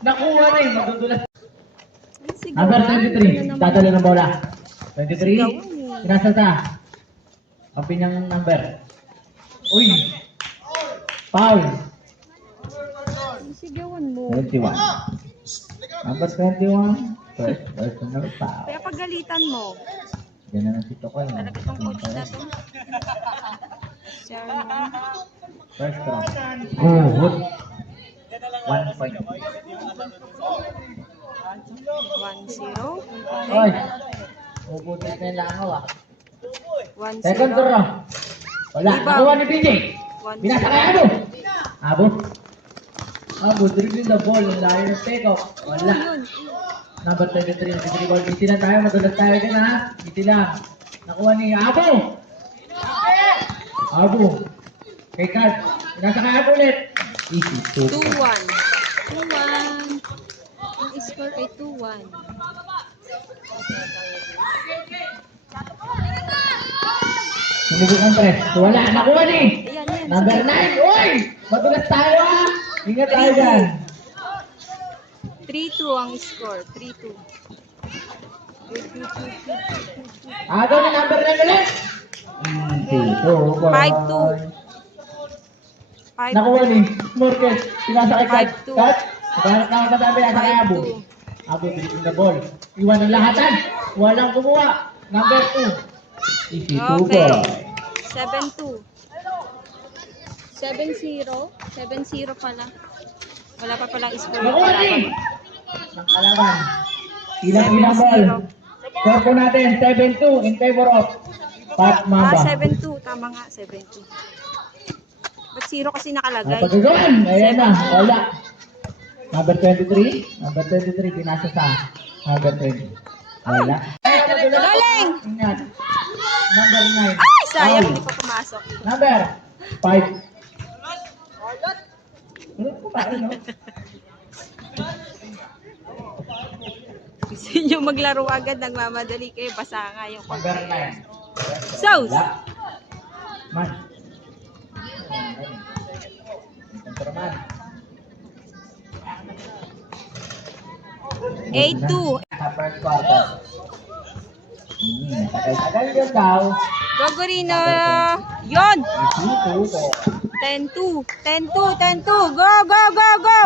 Nakuha na eh, magugulat. Sige, Number 23, dadalo ng bola. 23, pinasalta. Ang pinyang number. Uy! Foul! Sigawan mo. 21. Number 21, first personal foul. Kaya pagalitan mo. Yan na si Tokoy. Talaga itong coach na to. Sherman. First round. Good. 1 point. 1-0. Oy! Ubutit na yung langaw ah. 1-0. Second round. Wala. Rebound. Nakuha ni BJ. 1-0. Binasa kay Abo. Abo. Abo, dribbling the ball. Layo ng take-off. Wala. Yun. Number 23. Nag-dribble. Biti lang tayo. Madulas tayo dyan ha. Biti lang. Nakuha ni Abo. Abo. Kay Kat. Binasa kay Abo ulit. Easy. 2-1. 2-1. Ang score ay 2-1. Sumibig ang press. Wala. Nakuha ni. Ayan, yan. Number 9. Uy! Madulas tayo ha. Ingat tayo dyan. 3-2 ang score. 3-2. Agaw ni number 9 ulit. 5-2. Nakuha ni Snorkel. Pinasa kay Kat. 5-2. Kat. Naghanap na ako katabi. Nasa kay Abo. 5-2. Abo, dribbling the ball. Iwan ang lahatan. Walang kumuha. Number 2. Easy 2 Okay. ball. 7-2. 7-0. 7-0 pala. Wala pa palang score. Nakuha ni. Ng kalaban. Ilang ball. Score po natin. 7-2 in favor of Pat Mamba. 7-2. Tama nga, 7-2. Ba't 0 kasi nakalagay? Napagagawan. Ayan na. Wala. Number 23. Number 23. Pinasa sa number 20. Wala. Galing! Ingat. Number 9. Ay, sayang. Hindi pa pumasok. Number 5. Ano po ba? Ano? Gusto nyo maglaro agad, nagmamadali kayo. Basa nga yung Number 9. sauce. Wala. Man. Kontraman. 8-2. Sa first quarter. Tagal-tagal yun daw. Gogorino. Yun! Easy 2 po. 10-2. 10-2. 10-2. Go, go, go, go!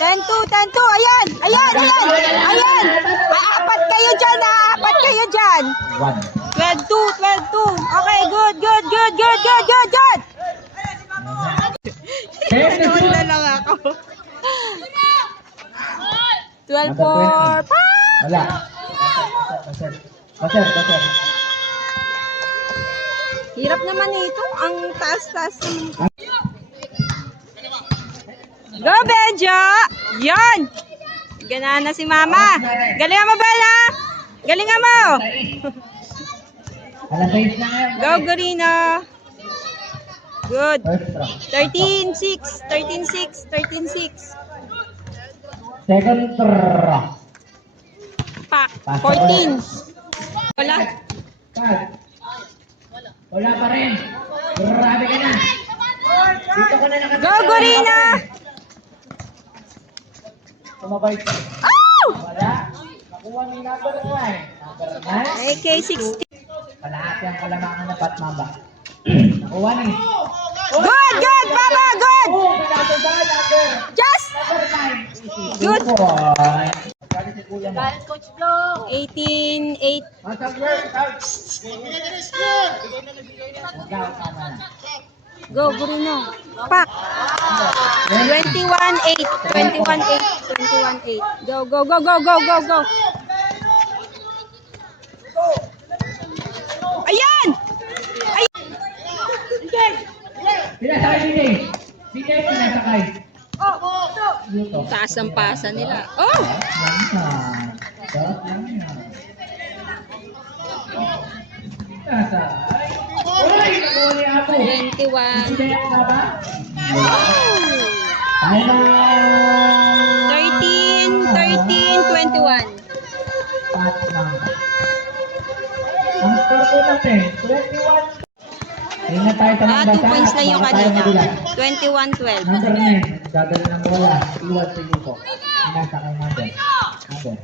10-2. 10-2. Ayan! Ayan! Ayan! Ayan! Aapat kayo dyan! Aapat kayo dyan! 1. 12-2. 12-2. Okay, good, good, good, good, good, good, good! Nanood na lang ako. 12-4. Pa! Wala. Baser. Hirap naman ito. Ang taas-taas naman. Go, Benjo! Yan! Ganahan na si Mama. Galingan mo, Bella! Galingan mo! Alas 6 na ngayon. Go, Gorino! Good. First round. 13-6. 13-6. 13-6. Second round. Pak. 14. Wala. Kat. Wala pa rin. Grabe ka na. Dito ka na nakatira. Go, Gorina! Tumabay ka. Oh! Wala. Nakuha ni number 9. Number 9. AK-60. Palahati ang kalamangan ng Pat Mamba. Nakuha ni. Good, good, Papa, good! Oh, pinasada number. Just! Number 9. Good. Galit si Kuya mo. 18-8. Masang girl. Wala, tama na. Go, Gorino. Pak. 21-8. 21-8. 21-8. Go, go, go, go, go, go, go. Ayan! Pinasakay DJ. DJ pinasakay. Dito. Taas ang pasa nila. Oh! Sarap lang yan. Pinasakay. Uy! Nakuha ni Apo. 21. Hindi na ba? Oh! Tayo na. 13-21. Pat Mamba. Ang score ko natin, 21. Ingat tayo sa mga 2 points na yung baka tayo kanina. madulas. 21-12. Number 9. Dadala ng bola. Iwan sa Yuto. Inasa kay Number. Number.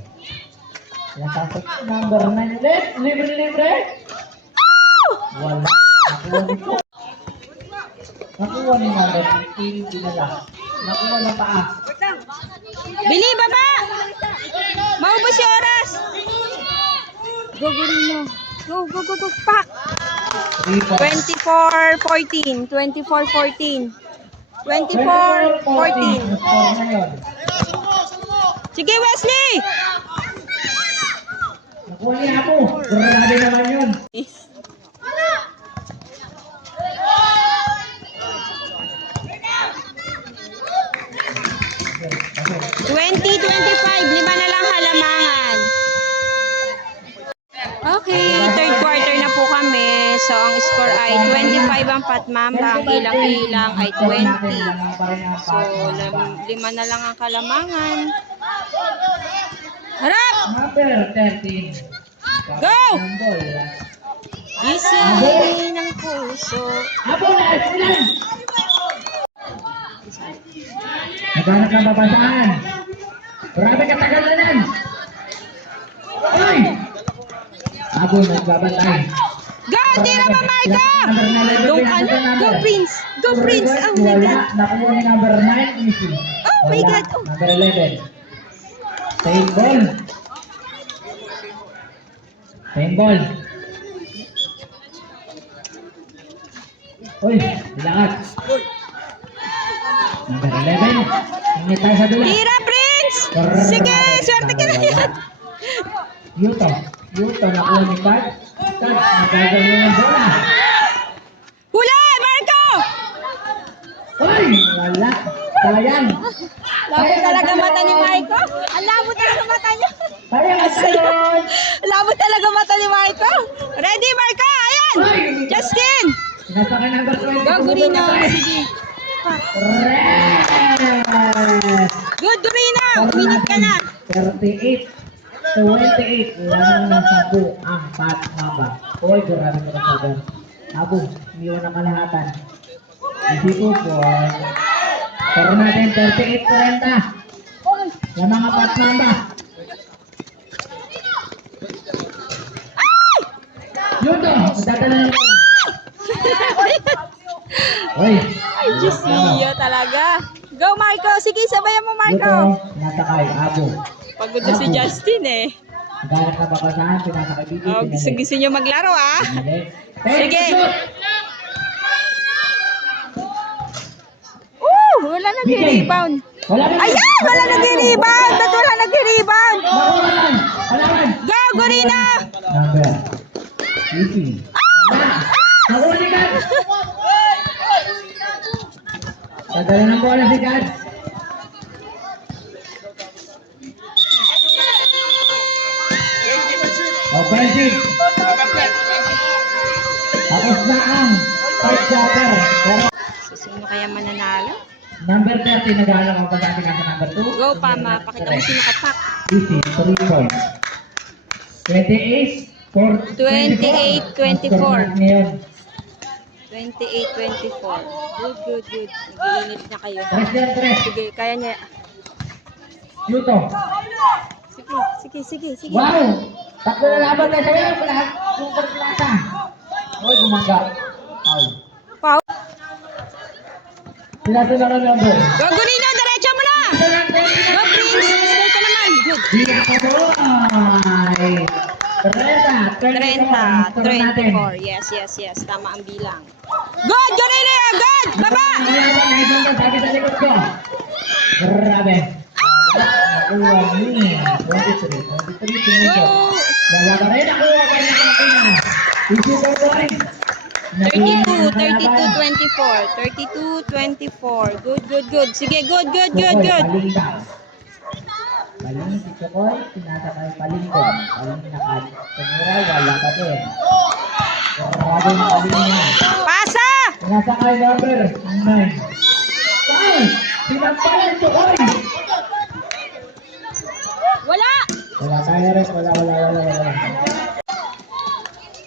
Nakasok number 9 ulit. Libre. Wala. Nakuha nito. Nakuha ni Number. Dinala. Nakuha ng paa. Bili, baba! Maubos yung oras! Go, Gorino. Go. Pack! 24-14. 24-14. 24-14. Sige, Wesley! Nakuha niya ako. Grabe naman yun. 20-25, lima na lang halamangan. Okay, third quarter na po kami. So, ang score ay 25 ang Patmamba, ang ilang-ilang ay 20. So, lima na lang ang kalamangan. Harap! Number 13. Go! Gising ng puso. Abo na! Silan! Naghanap ng babasaan. Grabe katagal na yan. Ay! Abo nagbabantay. Go! Tira mo, Marco! Go, Prince! Go, Prince! Oh my Wala. God! Nakuha ni number 9. Easy. Oh my Wala. God. Oh. Number 11. Same ball. Same ball. Uy, silangat. Number 11. Ingat tayo sa dula. Tira, Prince! Sige, swerte ka na yan! Yuto, nakuha ni Pat. Pat, nagagawin ng bola. Hula, Marco! Ay, wala. Sayang. Labo talaga mata ni Marco. Ang labo talaga mata niya. Sayang at sayang. Labo talaga mata ni Marco. Ready, Marco? Ayan! Justin! Nasa ka number 20. Go, Gorino. Sige. Rest. Good, Gorino. Minute ka na. 38-28. Lang na sa ang Patmamba. Uy, grabe mo na sagan. Abo, iniwan ang kalahatan. Easy po po. Pero natin 38-40. Lang mga Patmamba. Yuto, dadala na naman. Uy. Ay, Diyos niyo talaga. Go, Marco. Sige, sabayan mo, Marco. Yuto, nasakay. Abo. Pagod na si Justin eh. Naghanap na babasahan, pinasakay dito. Oh, gusto niyo maglaro ah. Sige. Wala nag-rebound. Wala na. Ayan! Wala nag-rebound! Ba't wala nag-rebound? Makuha. Halaman. Go, Gorino! Number. Easy. Nakuha ni Gad. Dadala ng bola si Gad. Offensive. Tapos na ang fight shopper. Pero So, sino kaya mananalo? number 30 naghahanap ang pagkati nasa number 2. Go, Pama. Pakita mo sino kapak. Easy. 3 points. 28-24. Ngayon. 28-24. Good. Nag-iinit na kayo. Tres yan, tres. Sige, kaya niya. Yuto. Sige. Wow! Tatlo na laban na sa'yo. Lahat. Super plata. Uy, gumangga. Foul. Pau. Sinato na ng number. Go, Gorino! Diretso mo na! Go, Prince! Stay ka naman. Good. Di ako boy! 30, 34. Yes. Tama ang bilang. Good, Gorino! Good! Baba! Sabi sa likod ko. Grabe. Nakuha ni 23 Go! Wala ka rin. Nakuha ka na kanina. Easy po boy. 32-24. Good. Sige, good. Paling daw. Paling si Chokoy, sinasakay paling ko. Paling nakad. Tumira, wala ka din. Grabe yung paling niya. Pasa! Sinasakay number 9. Ay! Sinampal si Chokoy! Wala! Wala tayo rin. Wala.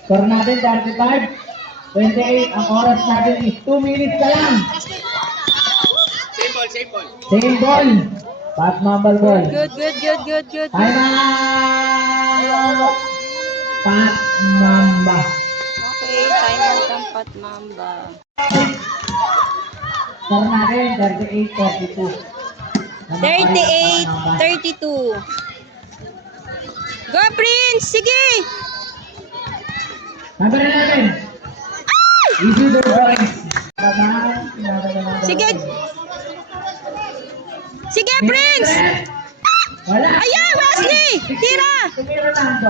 Score natin 35. 28. Ang oras natin is 2 minutes na lang. Same ball. Pat Mambal ball. Good, good, good, good, good. Time out. Pat Mamba. Okay, time out ang Pat Mamba. Score natin, 38-32. 38-32. Go, Prince! Sige! Number 11. Easy the boys. Sige! Sige, Prince! Wala. Ayan, Wesley! Tira! Tumira na ito.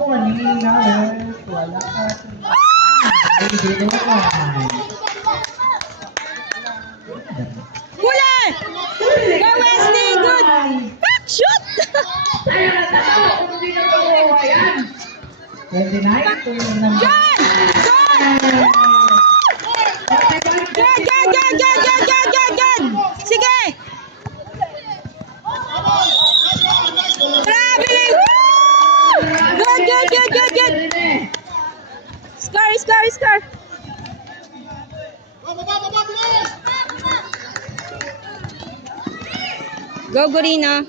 Ako, manina. Wala. Ay, dito na. Huli! Go, Wesley! Good! Back shoot! Tayo na tayo. Kung hindi na ito, ayan. 29. Tulong ng... Good! Good! Good, good, good, good, good, good, good, good! Sige! Traveling! Woo! Good, good, good, good, good! Score, score, score! Go, Gorina!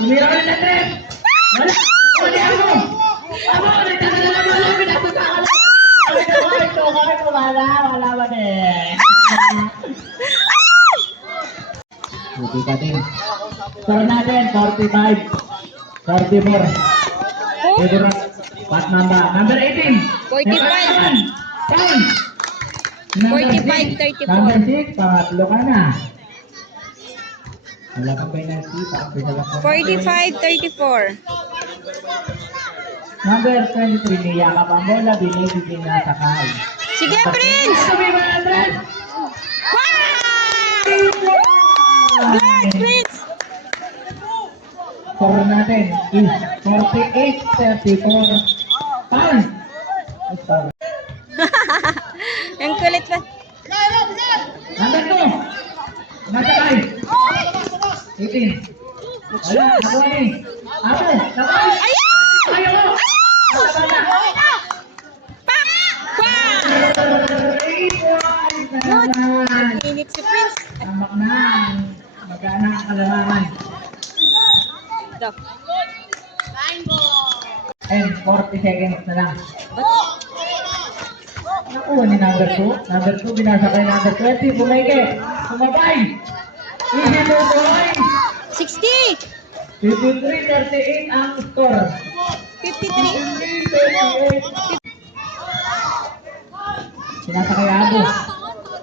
Tumira ulit na trip. Wala. Wala ako. Ako, wala ba din? Buti pa din. Score natin, 45. 44. Favorite. Pat Mamba. Number 18. 45. Time. Number 45, 6. 34. Number 6. Pangatlo ka na. Wala kang penalty. 45-34. Number 23. Niyakap ang bola. Binibigyan na sakay. Sige, Prince! Sabi ba natin? Wow! Good, Prince! Score natin is 48-34. Foul! Foul. Ang kulit pa. Number 2. Nasakay. 18. Wala, nakuha ni. Apo, nakay. Ayaw! Ayaw! Ayaw! Pak! Wow! Good. Init si Prince. Tamak na. Magana ang kalamangan. Ito. And 40 seconds na lang. Nakuha ni number 2. Number 2, binasakay number 20. Bumeke. Sumabay. Easy to boy. 60! 53-38 ang score. 53. Sinasakay Abo.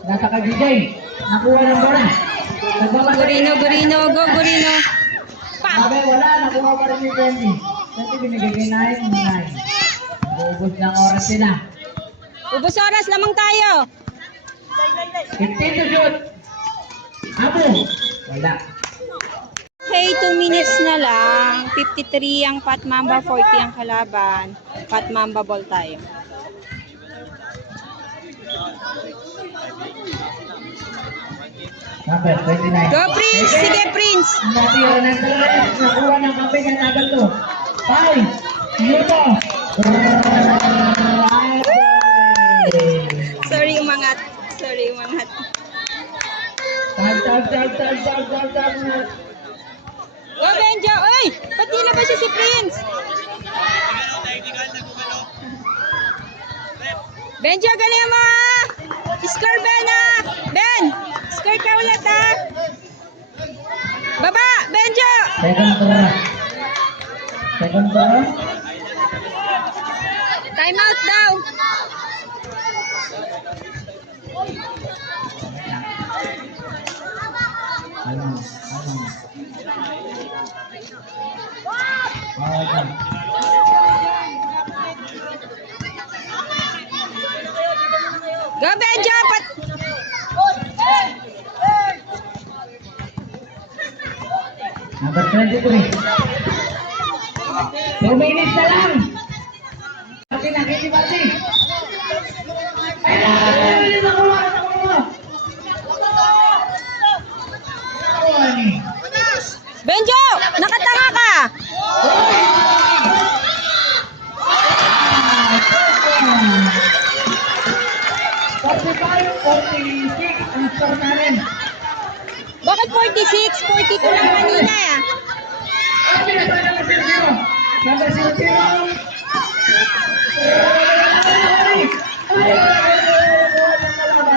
Sinasakay DJ. Nakuha ng bola. Gorino, Gorino, go, Gorino. Pak! Sabi, wala. Nakuha pa rin yung 20. Kasi binigay kay 9. Ubus ng oras sila. Ubus oras lamang tayo. 15 to shoot. Abo. Wala. Okay, 2 minutes na lang. 53 ang Pat Mamba, 40 ang kalaban. Pat Mamba ball tayo. Number 29. Go, Prince! Sige, Prince! Natira ng tres. Nakuha ng kape niya na agad to. 5. Yuto. Sorry, umangat. Sorry, umangat. Tag. Go, Benjo! Uy! Pati na ba siya si Prince? Benjo, galing mo! Score, Ben, ah! Ben! Score ka ulit, ah! Baba! Benjo! Second ball. Time out daw! Alam. Go, Benjo! Number 23. 2 minutes na lang. Pati na, Kitty. Ay, nakuha. Benjo! Nakatanga ka! Ang score namin. Bakit 46? 42 lang kanina ah. Number 00.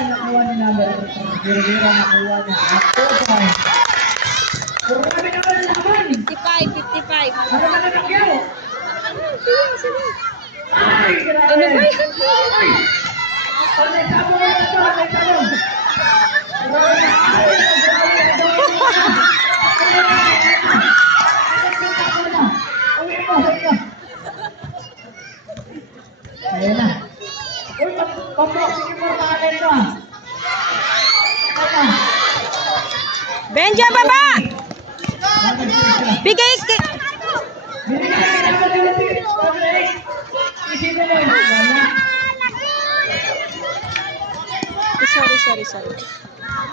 Nakuha ni number 00. Nakuha niya. Grabe naman ang laban. 55, 55. Ano na nagakyaw? Ay, grabe. Ano ba yan? Ay. May tabo na ito. May tabo. Grabe. Ay, ayan na. Uy, pag-boxing yung portahan ito ah. Ayan na. Benja, baba! Bigay ki... Sorry.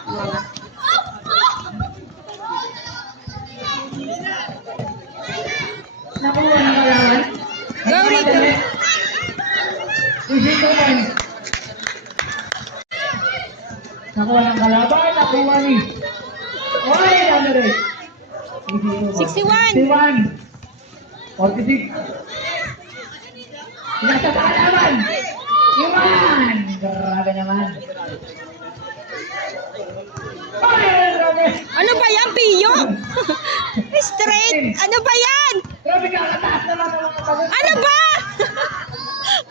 Mga. Nakuha ng kalawan. Go, Rico. Nakuha ng kalaban. Nakuha ni. Oy, ano rin? 61. 46. Nasa kalaban. Iwan. Grabe naman. Ay, grabe. Ano ba yan, Pio? Straight. Ano ba yan? Grabe ka, kataas naman ang mga pagod. Ano ba?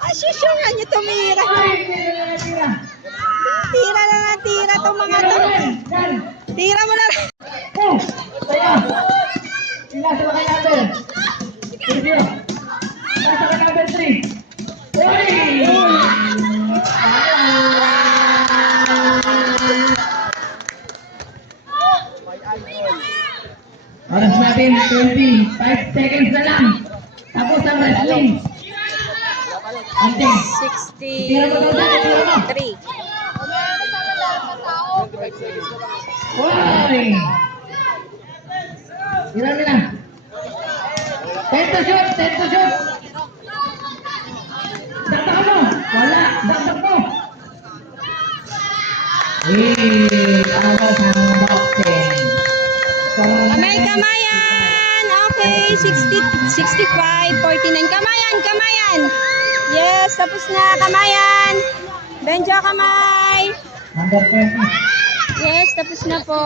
Asusyo nga niyo tumira. Ay, tira. Tira na nga, tira to mga to. Yan. Tira mo na. Oh, tayo. Nasa ka number. Sergio. Nasa ka number 3. Uy! Oras natin, 25 seconds na lang. Tapos ang wrestling. Ante. 63. Uy! Tira nila. 10 to shoot, 10 to shoot. Dakdak mo. Wala, dakdak mo. Para sa boxing. Kamayan. Okay, 60, 65, 49. Kamayan. Yes, tapos na. Kamayan. Benja, kamay. Number 20. Yes, tapos na po.